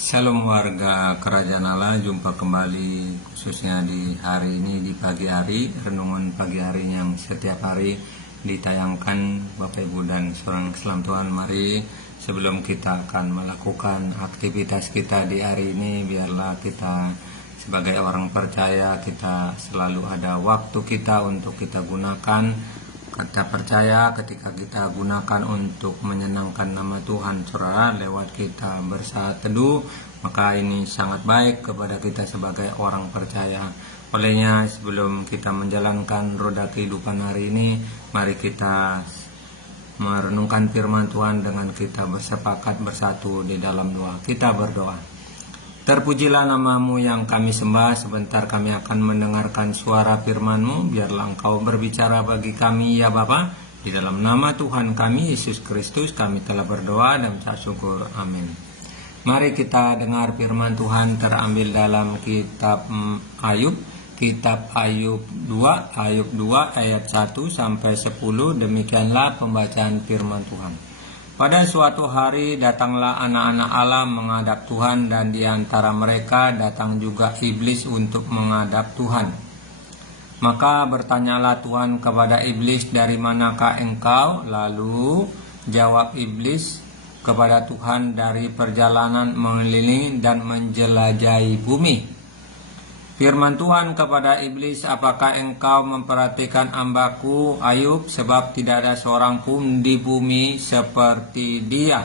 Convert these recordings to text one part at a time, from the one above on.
Shalom warga Kerajaan Allah, jumpa kembali khususnya di hari ini, di pagi hari, renungan pagi hari yang setiap hari ditayangkan Bapak Ibu dan seorang Islam Tuhan. Mari sebelum kita akan melakukan aktivitas kita di hari ini, biarlah kita sebagai orang percaya kita selalu ada waktu kita untuk kita gunakan. Kita percaya ketika kita gunakan untuk menyenangkan nama Tuhan, saudara, lewat kita bersaat teduh, maka ini sangat baik kepada kita sebagai orang percaya. Olehnya sebelum kita menjalankan roda kehidupan hari ini, mari kita merenungkan firman Tuhan dengan kita bersepakat bersatu di dalam doa. Kita berdoa. Terpujilah namamu yang kami sembah. Sebentar kami akan mendengarkan suara firman-Mu. Biarlah Engkau berbicara bagi kami, ya Bapa. Di dalam nama Tuhan kami Yesus Kristus kami telah berdoa dan mengucap syukur. Amin. Mari kita dengar firman Tuhan terambil dalam kitab Ayub. Kitab Ayub 2 ayat 1 sampai 10. Demikianlah pembacaan firman Tuhan. Pada suatu hari datanglah anak-anak Allah menghadap Tuhan, dan di antara mereka datang juga iblis untuk menghadap Tuhan. Maka bertanyalah Tuhan kepada iblis, dari manakah engkau? Lalu jawab iblis kepada Tuhan, dari perjalanan mengelilingi dan menjelajahi bumi. Firman Tuhan kepada iblis, apakah engkau memperhatikan hambaku Ayub, sebab tidak ada seorang pun di bumi seperti dia,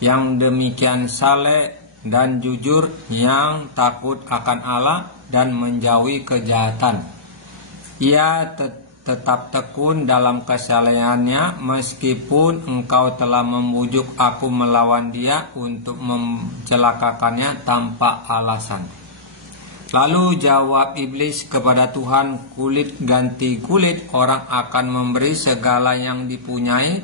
yang demikian saleh dan jujur, yang takut akan Allah dan menjauhi kejahatan. Ia tetap tekun dalam kesalehannya, meskipun engkau telah membujuk aku melawan dia untuk mencelakakannya tanpa alasan. Lalu jawab iblis kepada Tuhan, kulit ganti kulit, orang akan memberi segala yang dipunyai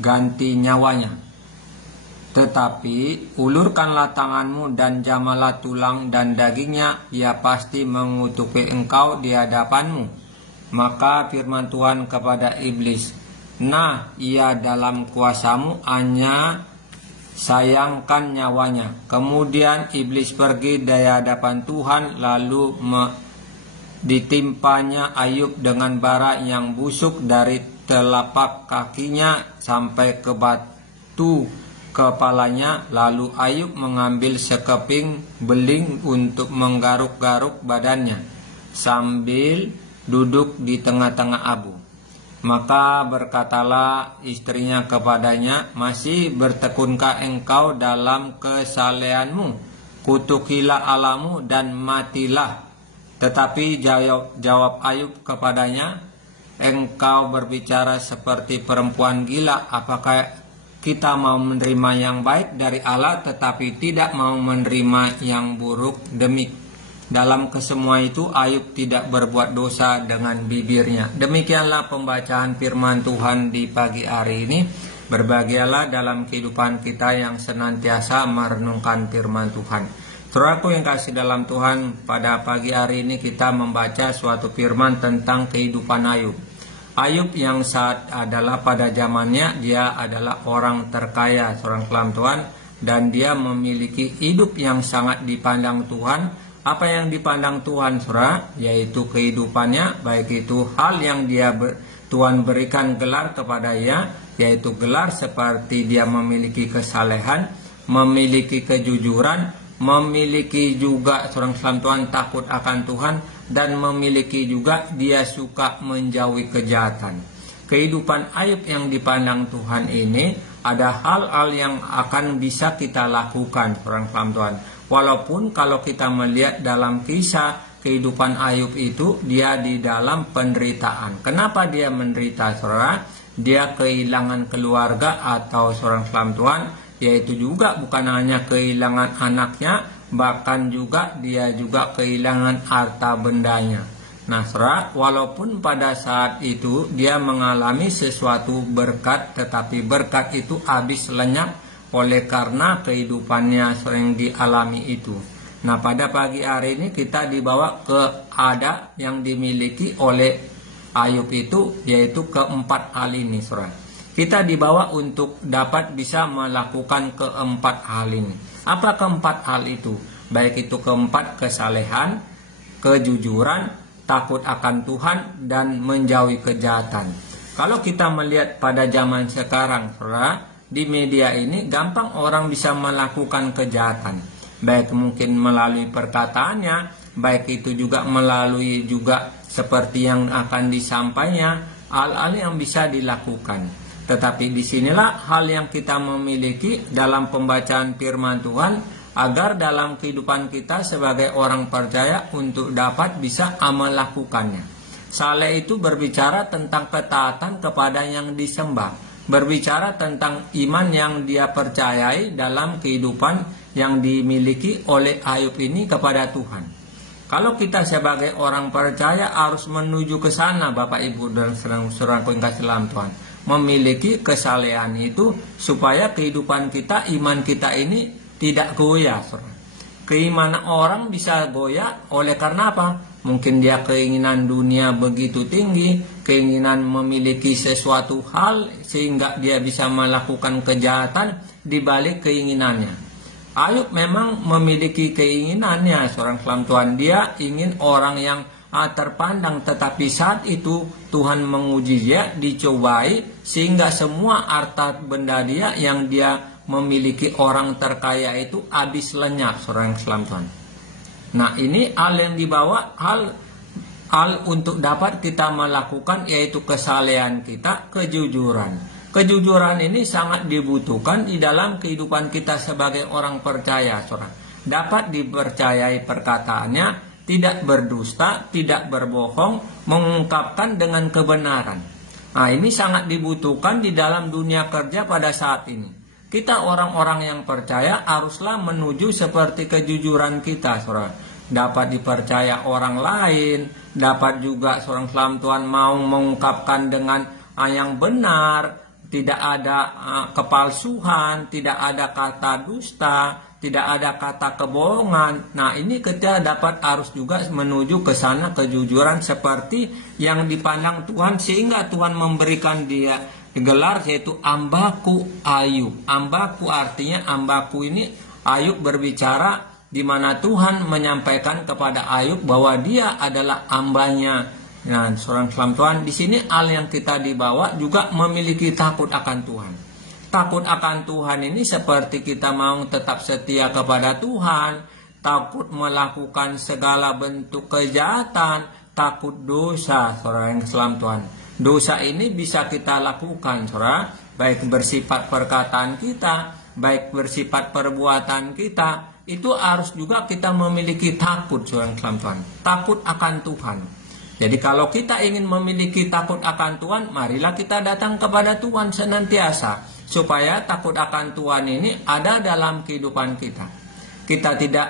ganti nyawanya. Tetapi ulurkanlah tanganmu dan jamalah tulang dan dagingnya, ia pasti mengutuki engkau di hadapanmu. Maka firman Tuhan kepada iblis, nah, ia dalam kuasamu, hanya sayangkan nyawanya. Kemudian iblis pergi dari hadapan Tuhan, lalu ditimpanya Ayub dengan bara yang busuk dari telapak kakinya sampai ke batu kepalanya. Lalu Ayub mengambil sekeping beling untuk menggaruk-garuk badannya sambil duduk di tengah-tengah abu. Maka berkatalah istrinya kepadanya, masih bertekunkah engkau dalam kesalehanmu? Kutukilah Allahmu dan matilah. Tetapi jawab Ayub kepadanya, engkau berbicara seperti perempuan gila. Apakah kita mau menerima yang baik dari Allah tetapi tidak mau menerima yang buruk? Dalam kesemua itu Ayub tidak berbuat dosa dengan bibirnya. Demikianlah pembacaan firman Tuhan di pagi hari ini. Berbahagialah dalam kehidupan kita yang senantiasa merenungkan firman Tuhan. Saudaraku yang kasih dalam Tuhan, pada pagi hari ini kita membaca suatu firman tentang kehidupan Ayub. Ayub yang saat adalah pada zamannya dia adalah orang terkaya, seorang kelam Tuhan, dan dia memiliki hidup yang sangat dipandang Tuhan. Apa yang dipandang Tuhan, saudara, yaitu kehidupannya, baik itu hal yang Tuhan berikan gelar kepada dia, yaitu gelar seperti dia memiliki kesalehan, memiliki kejujuran, memiliki juga seorang Islam Tuhan takut akan Tuhan, dan memiliki juga dia suka menjauhi kejahatan. Kehidupan Ayub yang dipandang Tuhan ini ada hal-hal yang akan bisa kita lakukan, seorang Islam Tuhan. Walaupun kalau kita melihat dalam kisah kehidupan Ayub itu, dia di dalam penderitaan. Kenapa dia menderita, saudara? Dia kehilangan keluarga atau seorang Islam Tuhan, yaitu juga bukan hanya kehilangan anaknya, bahkan juga dia juga kehilangan harta bendanya. Nah, saudara, walaupun pada saat itu dia mengalami sesuatu berkat, tetapi berkat itu habis lenyap oleh karena kehidupannya sering dialami itu. Nah, pada pagi hari ini kita dibawa ke ada yang dimiliki oleh Ayub itu, yaitu keempat hal ini, saudara. Kita dibawa untuk dapat bisa melakukan keempat hal ini. Apa keempat hal itu? Baik itu keempat kesalehan, kejujuran, takut akan Tuhan, dan menjauhi kejahatan. Kalau kita melihat pada zaman sekarang, saudara, di media ini gampang orang bisa melakukan kejahatan. Baik mungkin melalui perkataannya, baik itu juga melalui juga seperti yang akan disampaikannya, hal-hal yang bisa dilakukan. Tetapi disinilah hal yang kita memiliki dalam pembacaan firman Tuhan, agar dalam kehidupan kita sebagai orang percaya untuk dapat bisa melakukannya. Saleh itu berbicara tentang ketaatan kepada yang disembah, berbicara tentang iman yang dia percayai dalam kehidupan yang dimiliki oleh Ayub ini kepada Tuhan. Kalau kita sebagai orang percaya harus menuju ke sana, Bapak Ibu dan saudaraku yang kasih dalam Tuhan, memiliki kesalehan itu supaya kehidupan kita, iman kita ini tidak goyah. Keimanan orang bisa goyah oleh karena apa? Mungkin dia keinginan dunia begitu tinggi, keinginan memiliki sesuatu hal sehingga dia bisa melakukan kejahatan di balik keinginannya. Ayub memang memiliki keinginannya, seorang hamba Tuhan. Dia ingin orang yang terpandang, tetapi saat itu Tuhan menguji dia, dicobai, sehingga semua harta benda dia yang dia memiliki orang terkaya itu habis lenyap, seorang hamba Tuhan. Nah, ini hal yang dibawa, hal untuk dapat kita melakukan, yaitu kesalehan kita, kejujuran. Kejujuran ini sangat dibutuhkan di dalam kehidupan kita sebagai orang percaya, saudara. Dapat dipercayai perkataannya, tidak berdusta, tidak berbohong, mengungkapkan dengan kebenaran. Nah, ini sangat dibutuhkan di dalam dunia kerja pada saat ini. Kita orang-orang yang percaya haruslah menuju seperti kejujuran kita, saudara. Dapat dipercaya orang lain, dapat juga seorang hamba Tuhan mau mengungkapkan dengan yang benar, tidak ada kepalsuan, tidak ada kata dusta, tidak ada kata kebohongan. Nah, ini kita dapat harus juga menuju ke sana kejujuran seperti yang dipandang Tuhan, sehingga Tuhan memberikan dia gelar yaitu Ambaku Ayub. Ambaku artinya, Ambaku ini Ayub berbicara di mana Tuhan menyampaikan kepada Ayub bahwa dia adalah hambanya. Nah, seorang hamba Tuhan, di sini hal yang kita dibawa juga memiliki takut akan Tuhan. Takut akan Tuhan ini seperti kita mau tetap setia kepada Tuhan, takut melakukan segala bentuk kejahatan, takut dosa, seorang hamba Tuhan. Dosa ini bisa kita lakukan, saudara, baik bersifat perkataan kita, baik bersifat perbuatan kita. Itu harus juga kita memiliki takut, saudara Tuhan, takut akan Tuhan. Jadi kalau kita ingin memiliki takut akan Tuhan, marilah kita datang kepada Tuhan senantiasa, supaya takut akan Tuhan ini ada dalam kehidupan kita. Kita tidak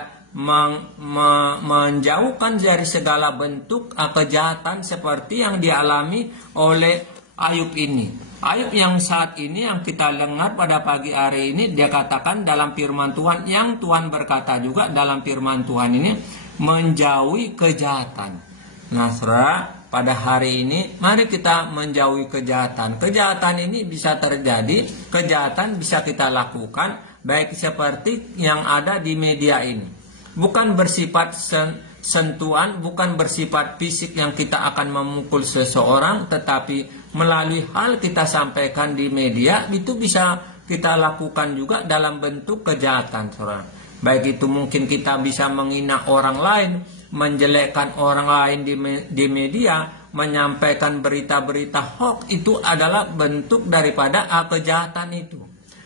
menjauhkan dari segala bentuk kejahatan seperti yang dialami oleh Ayub ini. Ayub yang saat ini yang kita dengar pada pagi hari ini, dia katakan dalam firman Tuhan, yang Tuhan berkata juga dalam firman Tuhan ini, menjauhi kejahatan. Nah, saudara, pada hari ini mari kita menjauhi kejahatan. Kejahatan ini bisa terjadi, kejahatan bisa kita lakukan, baik seperti yang ada di media ini. Bukan bersifat sentuhan, bukan bersifat fisik yang kita akan memukul seseorang, tetapi melalui hal kita sampaikan di media itu bisa kita lakukan juga dalam bentuk kejahatan, saudara. Baik itu mungkin kita bisa menghina orang lain, menjelekkan orang lain di media, menyampaikan berita-berita hoax, itu adalah bentuk daripada kejahatan itu.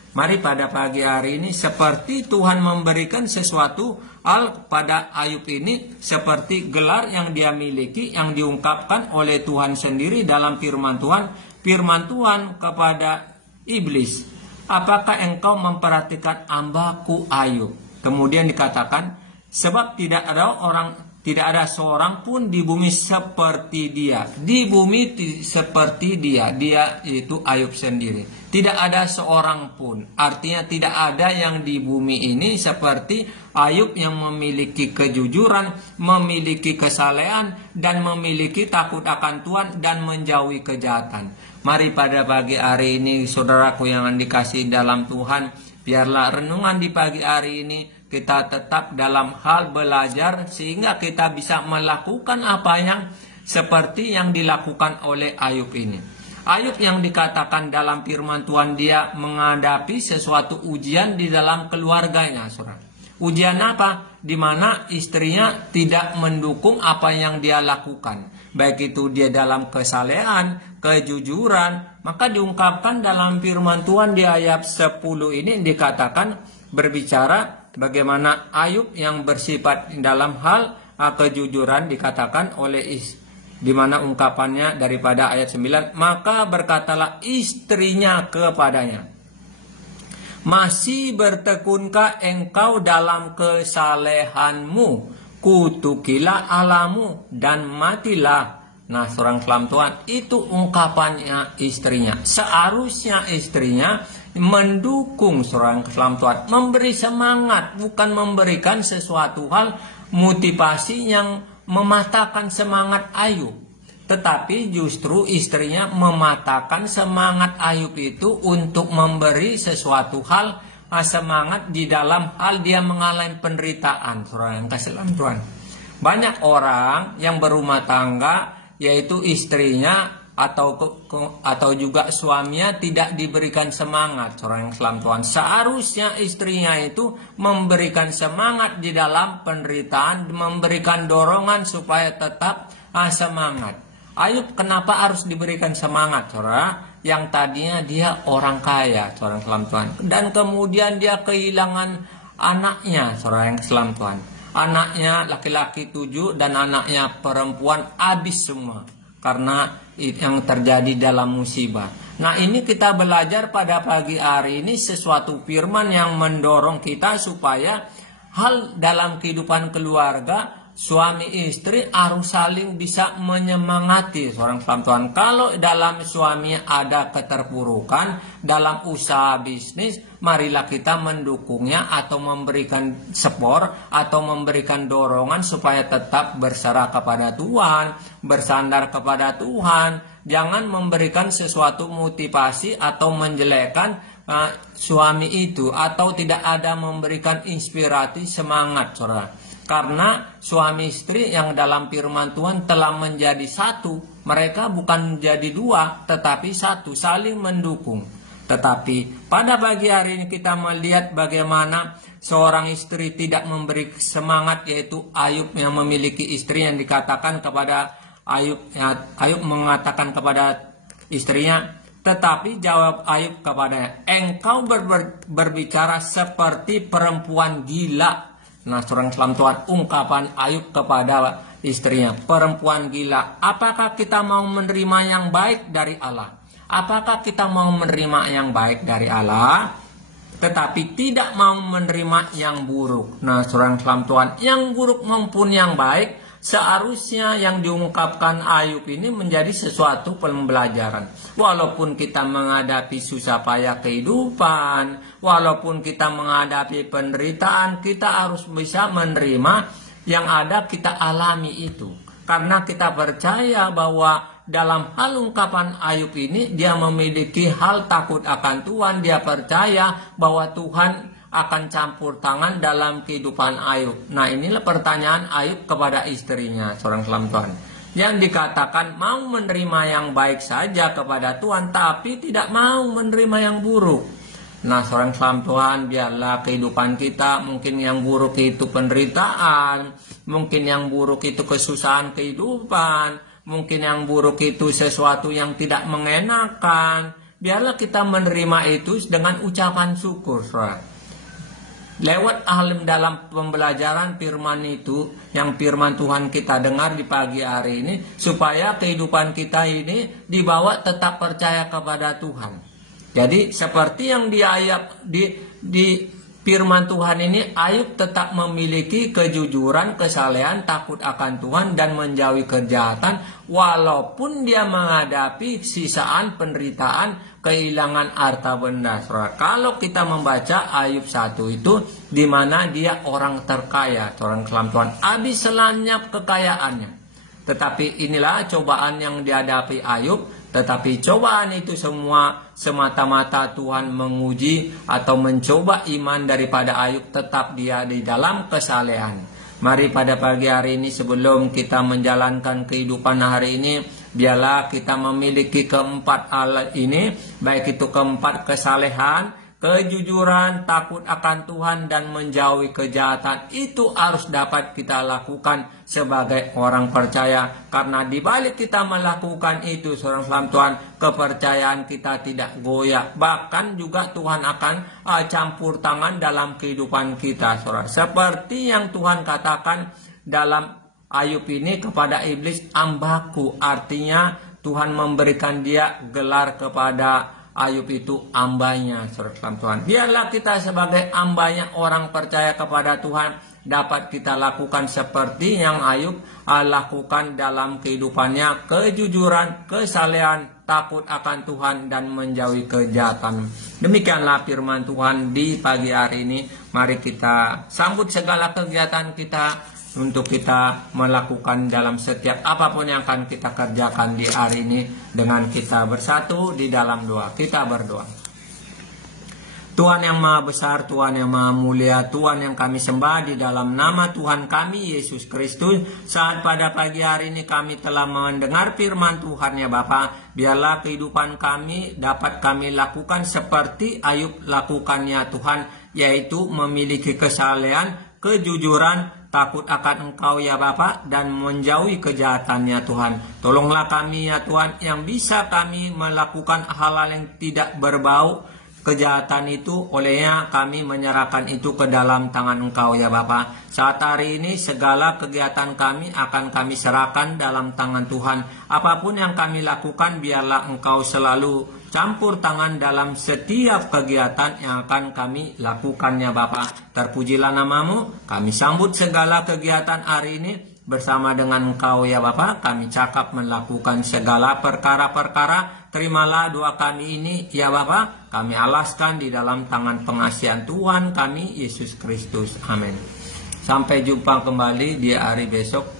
Mari pada pagi hari ini seperti Tuhan memberikan sesuatu hal pada Ayub ini, seperti gelar yang dia miliki yang diungkapkan oleh Tuhan sendiri dalam firman Tuhan. Firman Tuhan kepada iblis, apakah engkau memperhatikan hambaku Ayub? Kemudian dikatakan, sebab tidak ada seorang pun di bumi seperti dia. Di bumi seperti dia itu Ayub sendiri. Tidak ada seorang pun. Artinya tidak ada yang di bumi ini seperti Ayub yang memiliki kejujuran, memiliki kesalehan, dan memiliki takut akan Tuhan dan menjauhi kejahatan. Mari pada pagi hari ini, saudaraku yang dikasihi dalam Tuhan, Biarlah renungan di pagi hari ini kita tetap dalam hal belajar sehingga kita bisa melakukan apa yang seperti yang dilakukan oleh Ayub ini. Ayub yang dikatakan dalam firman Tuhan dia menghadapi sesuatu ujian di dalam keluarganya, saudara. Ujian apa? Di mana istrinya tidak mendukung apa yang dia lakukan. Baik itu dia dalam kesalehan, kejujuran. Maka diungkapkan dalam firman Tuhan di ayat 10 ini dikatakan berbicara bagaimana Ayub yang bersifat dalam hal kejujuran dikatakan oleh di mana ungkapannya daripada ayat 9, maka berkatalah istrinya kepadanya, masih bertekunkah engkau dalam kesalehanmu? Kutukilah Allahmu dan matilah. Nah, seorang selam Tuhan, itu ungkapannya istrinya. Seharusnya istrinya mendukung seorang selam Tuhan, memberi semangat, bukan memberikan sesuatu hal motivasi yang mematahkan semangat Ayub. Tetapi justru istrinya mematahkan semangat Ayub itu untuk memberi sesuatu hal semangat di dalam hal dia mengalami penderitaan. Saudara yang kasih dalam Tuhan, banyak orang yang berumah tangga yaitu istrinya atau juga suaminya tidak diberikan semangat. Saudara yang salam Tuhan, seharusnya istrinya itu memberikan semangat di dalam penderitaan, memberikan dorongan supaya tetap semangat. Ayub kenapa harus diberikan semangat, saudara? Yang tadinya dia orang kaya, saudara yang salam Tuhan, dan kemudian dia kehilangan anaknya, saudara yang salam Tuhan. Anaknya laki-laki 7 dan anaknya perempuan habis semua karena yang terjadi dalam musibah. Nah, ini kita belajar pada pagi hari ini sesuatu firman yang mendorong kita supaya hal dalam kehidupan keluarga suami istri harus saling bisa menyemangati seorang suami Tuhan. Kalau dalam suami ada keterpurukan dalam usaha bisnis, marilah kita mendukungnya atau memberikan support atau memberikan dorongan supaya tetap berserah kepada Tuhan, bersandar kepada Tuhan. Jangan memberikan sesuatu motivasi atau menjelekkan suami itu atau tidak ada memberikan inspirasi semangat, saudara. Karena suami istri yang dalam firman Tuhan telah menjadi satu. Mereka bukan menjadi dua, tetapi satu, saling mendukung. Tetapi pada pagi hari ini kita melihat bagaimana seorang istri tidak memberi semangat, yaitu Ayub yang memiliki istri yang dikatakan kepada Ayub mengatakan kepada istrinya, tetapi jawab Ayub kepadanya, engkau berbicara seperti perempuan gila. Nah, seorang selam Tuhan, ungkapan Ayub kepada istrinya, perempuan gila. Apakah kita mau menerima yang baik dari Allah? Apakah kita mau menerima yang baik dari Allah, tetapi tidak mau menerima yang buruk? Nah, seorang selam Tuhan, yang buruk maupun yang baik, seharusnya yang diungkapkan Ayub ini menjadi sesuatu pembelajaran. Walaupun kita menghadapi susah payah kehidupan, walaupun kita menghadapi penderitaan, kita harus bisa menerima yang ada kita alami itu. Karena kita percaya bahwa dalam hal ungkapan Ayub ini, dia memiliki hal takut akan Tuhan. Dia percaya bahwa Tuhan akan campur tangan dalam kehidupan Ayub. Nah, inilah pertanyaan Ayub kepada istrinya, seorang selam Tuhan, yang dikatakan mau menerima yang baik saja kepada Tuhan, tapi tidak mau menerima yang buruk. Nah, seorang selam Tuhan, biarlah kehidupan kita, mungkin yang buruk itu penderitaan, mungkin yang buruk itu kesusahan kehidupan, mungkin yang buruk itu sesuatu yang tidak mengenakan. Biarlah kita menerima itu dengan ucapan syukur, saudara. Lewat alim dalam pembelajaran firman itu, yang firman Tuhan kita dengar di pagi hari ini, supaya kehidupan kita ini dibawa tetap percaya kepada Tuhan. Jadi seperti yang di firman Tuhan ini, Ayub tetap memiliki kejujuran, kesalehan, takut akan Tuhan dan menjauhi kejahatan, walaupun dia menghadapi sisaan penderitaan, kehilangan harta benda. Kalau kita membaca Ayub 1 itu, di mana dia orang terkaya, orang kelam Tuhan, habis selenyap kekayaannya. Tetapi inilah cobaan yang dihadapi Ayub Tetapi cobaan itu semua semata-mata Tuhan menguji atau mencoba iman daripada Ayub, tetap dia di dalam kesalehan. Mari pada pagi hari ini sebelum kita menjalankan kehidupan hari ini, biarlah kita memiliki keempat hal ini, baik itu keempat kesalehan, kejujuran, takut akan Tuhan, dan menjauhi kejahatan. Itu harus dapat kita lakukan sebagai orang percaya. Karena dibalik kita melakukan itu, saudara salam Tuhan, kepercayaan kita tidak goyah. Bahkan juga Tuhan akan campur tangan dalam kehidupan kita, saudara. Seperti yang Tuhan katakan dalam Ayub ini kepada iblis, hambaku. Artinya Tuhan memberikan dia gelar kepada Ayub itu hambanya, saudara Tuhan. Biarlah kita sebagai hambanya orang percaya kepada Tuhan dapat kita lakukan seperti yang Ayub lakukan dalam kehidupannya, kejujuran, kesalehan, takut akan Tuhan, dan menjauhi kejahatan. Demikianlah firman Tuhan di pagi hari ini. Mari kita sambut segala kegiatan kita untuk kita melakukan dalam setiap apapun yang akan kita kerjakan di hari ini, dengan kita bersatu di dalam doa. Kita berdoa. Tuhan yang Maha Besar, Tuhan yang Maha Mulia, Tuhan yang kami sembah, di dalam nama Tuhan kami Yesus Kristus, saat pada pagi hari ini kami telah mendengar firman Tuhan ya Bapa, biarlah kehidupan kami dapat kami lakukan seperti Ayub lakukannya Tuhan, yaitu memiliki kesalehan, kejujuran, takut akan Engkau ya Bapa, dan menjauhi kejahatannya Tuhan. Tolonglah kami ya Tuhan, yang bisa kami melakukan hal-hal yang tidak berbau kejahatan itu, olehnya kami menyerahkan itu ke dalam tangan Engkau ya Bapa. Saat hari ini segala kegiatan kami akan kami serahkan dalam tangan Tuhan. Apapun yang kami lakukan, biarlah Engkau selalu campur tangan dalam setiap kegiatan yang akan kami lakukan ya Bapa. Terpujilah namamu. Kami sambut segala kegiatan hari ini bersama dengan Engkau ya Bapa. Kami cakap melakukan segala perkara-perkara. Terimalah doa kami ini ya Bapa. Kami alaskan di dalam tangan pengasihan Tuhan kami Yesus Kristus. Amin. Sampai jumpa kembali di hari besok.